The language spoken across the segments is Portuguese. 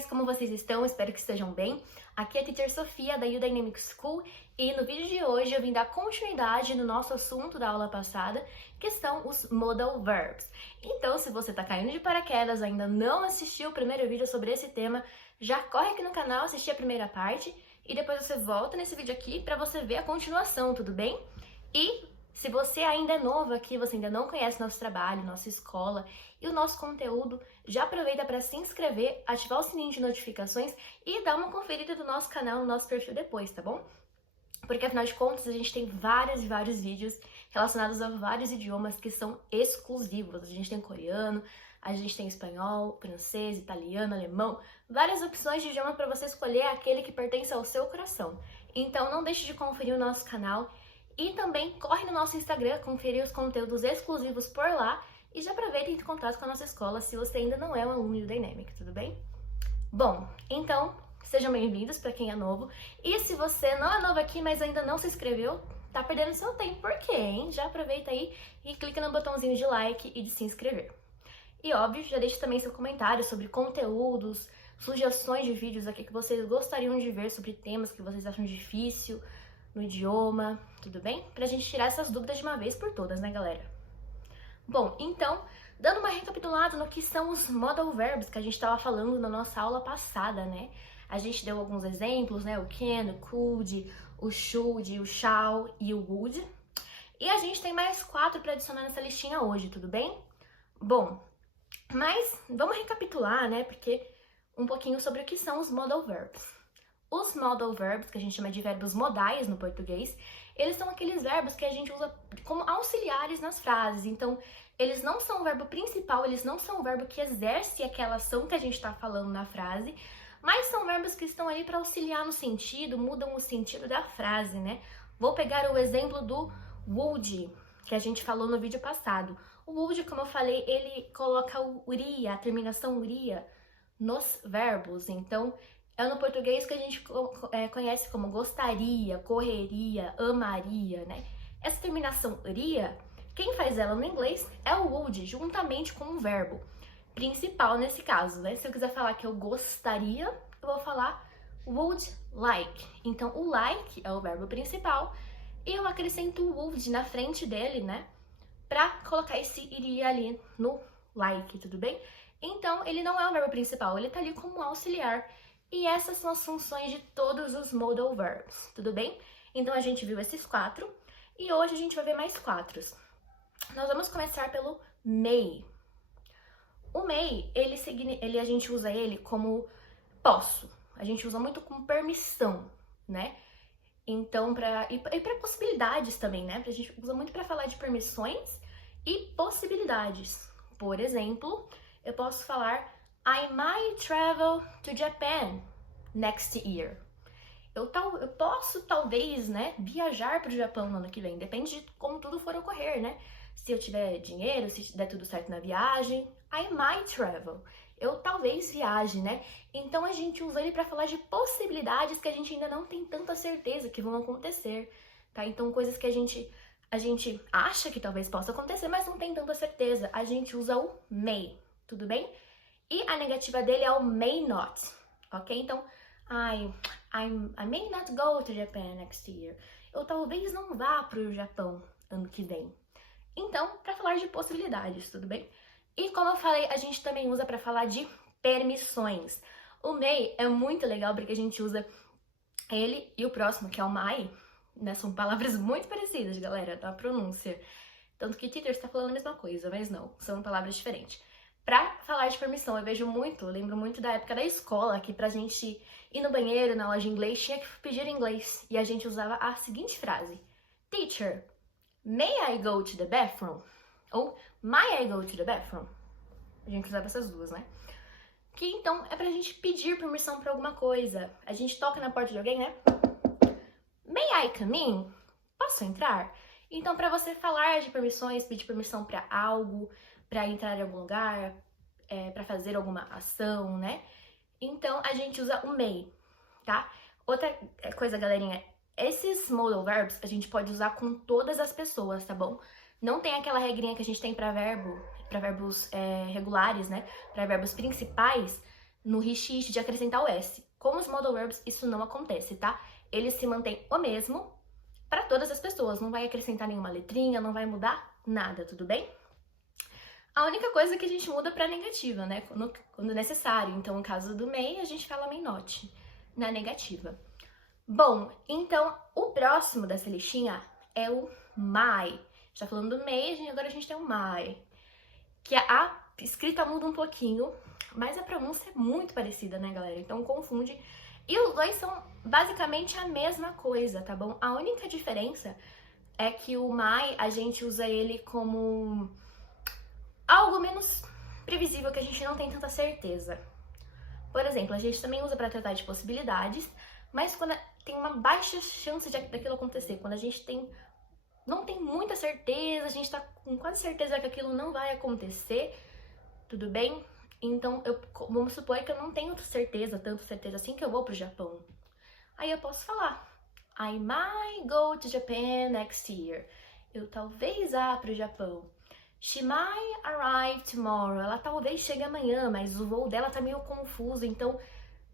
guys! Como vocês estão? Espero que estejam bem. Aqui é a Teacher Sofia da U-Dynamic School e no vídeo de hoje eu vim dar continuidade no nosso assunto da aula passada, que são os Modal Verbs. Então, se você está caindo de paraquedas, ainda não assistiu o primeiro vídeo sobre esse tema, já corre aqui no canal, assistir a primeira parte e depois você volta nesse vídeo aqui para você ver a continuação, tudo bem? E se você ainda é novo aqui, você ainda não conhece nosso trabalho, nossa escola e o nosso conteúdo, já aproveita para se inscrever, ativar o sininho de notificações e dar uma conferida no nosso canal, no nosso perfil depois, tá bom? Porque afinal de contas a gente tem vários e vários vídeos relacionados a vários idiomas que são exclusivos. A gente tem coreano, a gente tem espanhol, francês, italiano, alemão, várias opções de idioma para você escolher aquele que pertence ao seu coração. Então não deixe de conferir o nosso canal. E também corre no nosso Instagram, conferir os conteúdos exclusivos por lá e já aproveita e entre em contato com a nossa escola se você ainda não é um aluno do Dynamic, tudo bem? Bom, então, sejam bem-vindos para quem é novo. E se você não é novo aqui, mas ainda não se inscreveu, tá perdendo seu tempo. Por quê, hein? Já aproveita aí e clica no botãozinho de like e de se inscrever. E óbvio, já deixe também seu comentário sobre conteúdos, sugestões de vídeos aqui que vocês gostariam de ver sobre temas que vocês acham difícil no idioma, tudo bem? Pra gente tirar essas dúvidas de uma vez por todas, né, galera? Bom, então, dando uma recapitulada no que são os modal verbs que a gente estava falando na nossa aula passada, né? A gente deu alguns exemplos, né? O can, o could, o should, o shall e o would. E a gente tem mais 4 para adicionar nessa listinha hoje, tudo bem? Bom, mas vamos recapitular, né? Porque um pouquinho sobre o que são os modal verbs. Os modal verbs, que a gente chama de verbos modais no português, eles são aqueles verbos que a gente usa como auxiliares nas frases. Então, eles não são o verbo principal, eles não são o verbo que exerce aquela ação que a gente está falando na frase, mas são verbos que estão ali para auxiliar no sentido, mudam o sentido da frase, né? Vou pegar o exemplo do would, que a gente falou no vídeo passado. O would, como eu falei, ele coloca o uria, a terminação uria, nos verbos. Então, é no português que a gente conhece como gostaria, correria, amaria, né? Essa terminação iria, quem faz ela no inglês é o would, juntamente com o verbo principal nesse caso, né? Se eu quiser falar que eu gostaria, eu vou falar would like. Então, o like é o verbo principal e eu acrescento o would na frente dele, né? Pra colocar esse iria ali no like, tudo bem? Então, ele não é o verbo principal, ele tá ali como auxiliar. E essas são as funções de todos os modal verbs, tudo bem? Então, a gente viu esses 4 e hoje a gente vai ver mais 4. Nós vamos começar pelo may. O may, a gente usa ele como posso. A gente usa muito com permissão, né? Então, para possibilidades também, né? A gente usa muito para falar de permissões e possibilidades. Por exemplo, eu posso falar I might travel to Japan next year. Eu posso, talvez, né, viajar para o Japão no ano que vem. Depende de como tudo for ocorrer, né? Se eu tiver dinheiro, se der tudo certo na viagem. I might travel. Eu talvez viaje, né? Então, a gente usa ele para falar de possibilidades que a gente ainda não tem tanta certeza que vão acontecer, tá? Então, coisas que a gente acha que talvez possa acontecer, mas não tem tanta certeza. A gente usa o may, tudo bem? E a negativa dele é o may not, ok? Então, I may not go to Japan next year. Eu talvez não vá para o Japão ano que vem. Então, para falar de possibilidades, tudo bem? E como eu falei, a gente também usa para falar de permissões. O may é muito legal porque a gente usa ele e o próximo, que é o my, né? São palavras muito parecidas, galera, da pronúncia. Tanto que teacher está falando a mesma coisa, mas não, são palavras diferentes. Pra falar de permissão, eu lembro muito da época da escola, que pra gente ir no banheiro, na aula de inglês, tinha que pedir inglês. E a gente usava a seguinte frase: Teacher, may I go to the bathroom? Ou, may I go to the bathroom? A gente usava essas duas, né? Que então é pra gente pedir permissão pra alguma coisa. A gente toca na porta de alguém, né? May I come in? Posso entrar? Então, pra você falar de permissões, pedir permissão pra algo, para entrar em algum lugar, para fazer alguma ação, né? Então, a gente usa o may, tá? Outra coisa, galerinha, esses modal verbs a gente pode usar com todas as pessoas, tá bom? Não tem aquela regrinha que a gente tem para verbos regulares, né? Para verbos principais, no he, she, it de acrescentar o S. Com os modal verbs, isso não acontece, tá? Ele se mantém o mesmo para todas as pessoas, não vai acrescentar nenhuma letrinha, não vai mudar nada, tudo bem? A única coisa que a gente muda para negativa, né? Quando necessário. Então, no caso do may, a gente fala may not, na negativa. Bom, então, o próximo dessa listinha é o my. Já falando do may, agora a gente tem o my. Que a escrita muda um pouquinho, mas a pronúncia é muito parecida, né, galera? Então, confunde. E os dois são basicamente a mesma coisa, tá bom? A única diferença é que o my, a gente usa ele como algo menos previsível, que a gente não tem tanta certeza. Por exemplo, a gente também usa para tratar de possibilidades, mas quando tem uma baixa chance daquilo acontecer, quando a gente não tem muita certeza, a gente tá com quase certeza que aquilo não vai acontecer, tudo bem? Então, vamos supor que eu não tenho certeza, tanta certeza assim, que eu vou pro Japão. Aí eu posso falar, I might go to Japan next year. Eu talvez vá pro Japão. She might arrive tomorrow. Ela talvez chegue amanhã, mas o voo dela tá meio confuso, então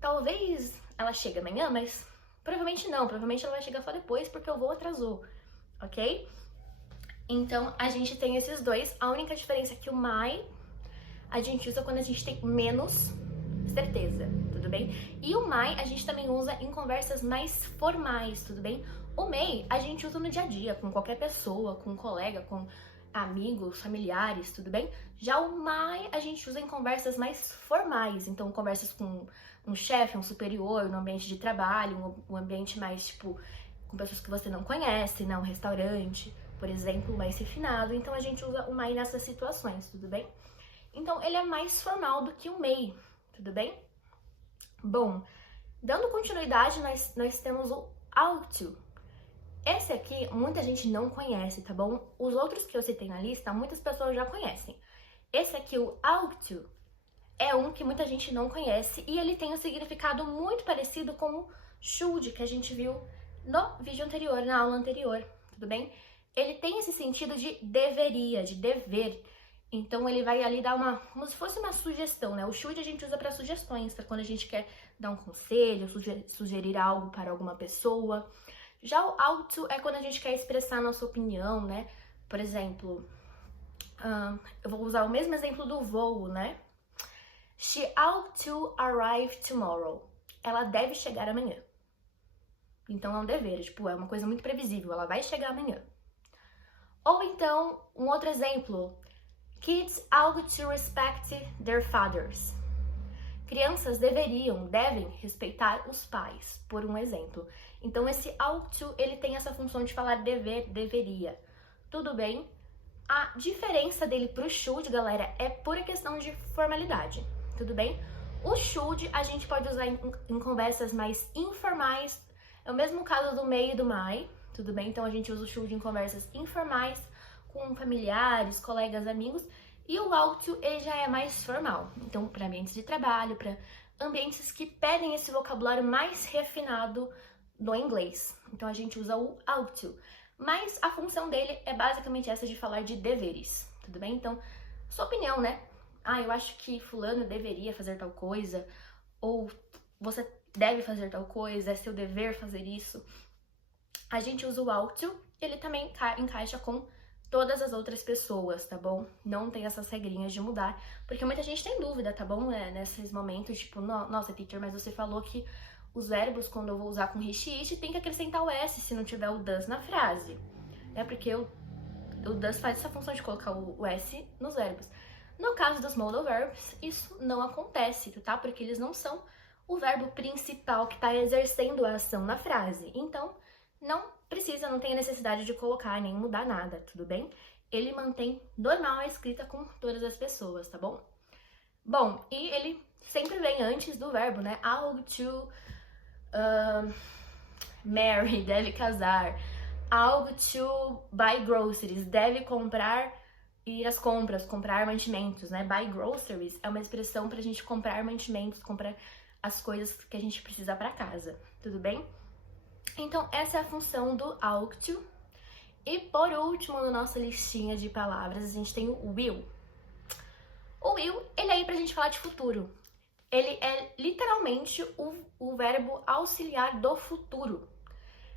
talvez ela chegue amanhã, mas provavelmente não. Provavelmente ela vai chegar só depois porque o voo atrasou, ok? Então, a gente tem esses dois. A única diferença é que o my a gente usa quando a gente tem menos certeza, tudo bem? E o my a gente também usa em conversas mais formais, tudo bem? O may a gente usa no dia a dia, com qualquer pessoa, com um colega, com amigos, familiares, tudo bem? Já o my a gente usa em conversas mais formais, então conversas com um chefe, um superior, no ambiente de trabalho, um ambiente mais, tipo, com pessoas que você não conhece, né? Um restaurante, por exemplo, mais refinado. Então a gente usa o my nessas situações, tudo bem? Então ele é mais formal do que o may, tudo bem? Bom, dando continuidade, nós temos o ought to. Esse aqui, muita gente não conhece, tá bom? Os outros que eu citei na lista, muitas pessoas já conhecem. Esse aqui, o ought to, é um que muita gente não conhece e ele tem um significado muito parecido com o should, que a gente viu no vídeo anterior, na aula anterior, tudo bem? Ele tem esse sentido de deveria, de dever. Então ele vai ali dar como se fosse uma sugestão, né? O should a gente usa para sugestões, para quando a gente quer dar um conselho, sugerir algo para alguma pessoa. Já o ought to é quando a gente quer expressar a nossa opinião, né? Por exemplo, eu vou usar o mesmo exemplo do voo, né? She ought to arrive tomorrow. Ela deve chegar amanhã. Então é um dever, tipo, é uma coisa muito previsível, ela vai chegar amanhã. Ou então, um outro exemplo, kids ought to respect their fathers. Crianças devem respeitar os pais, por um exemplo. Então esse ought to, ele tem essa função de falar dever, deveria. Tudo bem? A diferença dele pro should, galera, é pura questão de formalidade. Tudo bem? O should a gente pode usar em conversas mais informais. É o mesmo caso do may e do my, tudo bem? Então a gente usa o should em conversas informais, com familiares, colegas, amigos. E o ought to, ele já é mais formal. Então, para ambientes de trabalho, para ambientes que pedem esse vocabulário mais refinado do inglês. Então, a gente usa o ought to. Mas a função dele é basicamente essa de falar de deveres, tudo bem? Então, sua opinião, né? Eu acho que fulano deveria fazer tal coisa, ou você deve fazer tal coisa, é seu dever fazer isso. A gente usa o ought to, ele também encaixa com todas as outras pessoas, tá bom? Não tem essas regrinhas de mudar, porque muita gente tem dúvida, tá bom? Nesses momentos, tipo, nossa, teacher, mas você falou que os verbos, quando eu vou usar com he, she, it, tem que acrescentar o S se não tiver o does na frase. É porque o does faz essa função de colocar o S nos verbos. No caso dos modal verbs, isso não acontece, tá? Porque eles não são o verbo principal que está exercendo a ação na frase. Então, não tem a necessidade de colocar nem mudar nada, tudo bem? Ele mantém normal a escrita com todas as pessoas, tá bom? Bom, e ele sempre vem antes do verbo, né? Ought to marry, deve casar. Ought to buy groceries, deve ir às compras, comprar mantimentos, né? Buy groceries é uma expressão pra gente comprar mantimentos, comprar as coisas que a gente precisa para casa, tudo bem? Então, essa é a função do ought to. E por último, na nossa listinha de palavras, a gente tem o will. O will, ele é aí pra gente falar de futuro. ele é literalmente o verbo auxiliar do futuro,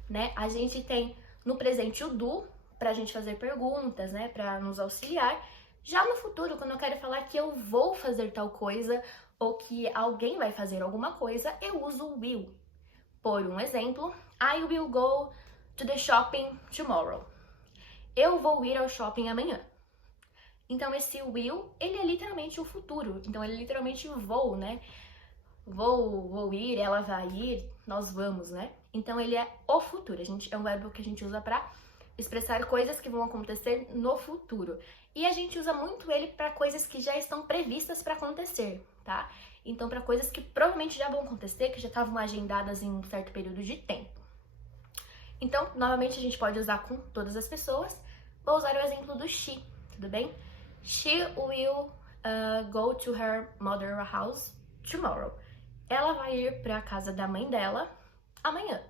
né? A gente tem no presente o do, pra gente fazer perguntas, né? Pra nos auxiliar. Já no futuro, quando eu quero falar que eu vou fazer tal coisa ou que alguém vai fazer alguma coisa, eu uso will. Por um exemplo, I will go to the shopping tomorrow. Eu vou ir ao shopping amanhã. Então esse will, ele é literalmente o futuro. Então ele é literalmente o vou, né? Vou ir, ela vai ir, nós vamos, né? Então ele é o futuro. É um verbo que a gente usa para expressar coisas que vão acontecer no futuro. E a gente usa muito ele para coisas que já estão previstas para acontecer, tá? Então para coisas que provavelmente já vão acontecer, que já estavam agendadas em um certo período de tempo. Então, novamente a gente pode usar com todas as pessoas. Vou usar o exemplo do she, tudo bem? She will go to her mother's house tomorrow. Ela vai ir para a casa da mãe dela amanhã.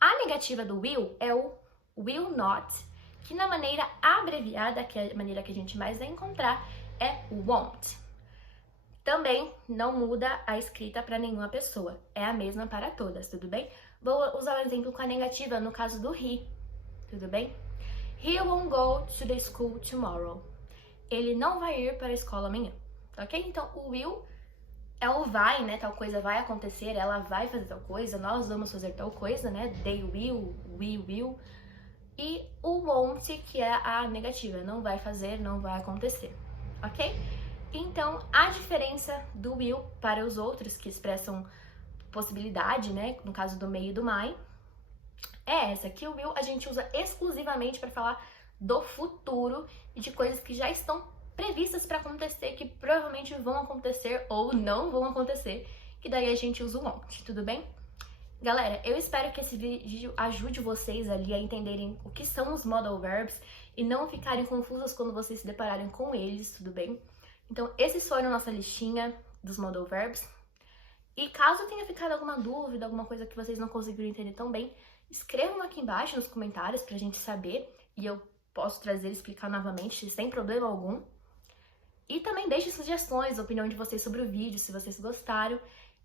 A negativa do will é o will not, que na maneira abreviada, que é a maneira que a gente mais vai encontrar, é won't. Também não muda a escrita para nenhuma pessoa, é a mesma para todas, tudo bem? Vou usar o exemplo com a negativa no caso do he, tudo bem? He won't go to the school tomorrow. Ele não vai ir para a escola amanhã, ok? Então o will é o vai, né? Tal coisa vai acontecer, ela vai fazer tal coisa, nós vamos fazer tal coisa, né? They will, we will. E o won't, que é a negativa, não vai fazer, não vai acontecer, ok? Então, a diferença do will para os outros que expressam possibilidade, né? No caso do may e do might, é essa, que o will a gente usa exclusivamente para falar do futuro e de coisas que já estão previstas para acontecer, que provavelmente vão acontecer ou não vão acontecer, que daí a gente usa o won't, tudo bem? Galera, eu espero que esse vídeo ajude vocês ali a entenderem o que são os modal verbs e não ficarem confusos quando vocês se depararem com eles, tudo bem? Então, esses foram a nossa listinha dos modal verbs. E caso tenha ficado alguma dúvida, alguma coisa que vocês não conseguiram entender tão bem, escrevam aqui embaixo nos comentários pra gente saber e eu posso trazer e explicar novamente sem problema algum. E também deixe sugestões, a opinião de vocês sobre o vídeo, se vocês gostaram.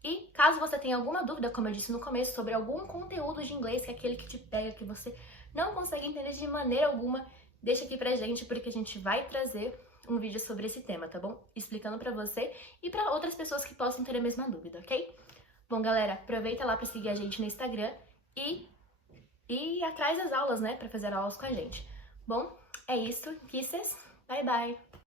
E caso você tenha alguma dúvida, como eu disse no começo, sobre algum conteúdo de inglês, que é aquele que te pega, que você não consegue entender de maneira alguma, deixa aqui pra gente, porque a gente vai trazer um vídeo sobre esse tema, tá bom? Explicando pra você e pra outras pessoas que possam ter a mesma dúvida, ok? Bom, galera, aproveita lá pra seguir a gente no Instagram e ir atrás das aulas, né? Pra fazer aulas com a gente. Bom, é isso. Kisses. Bye, bye.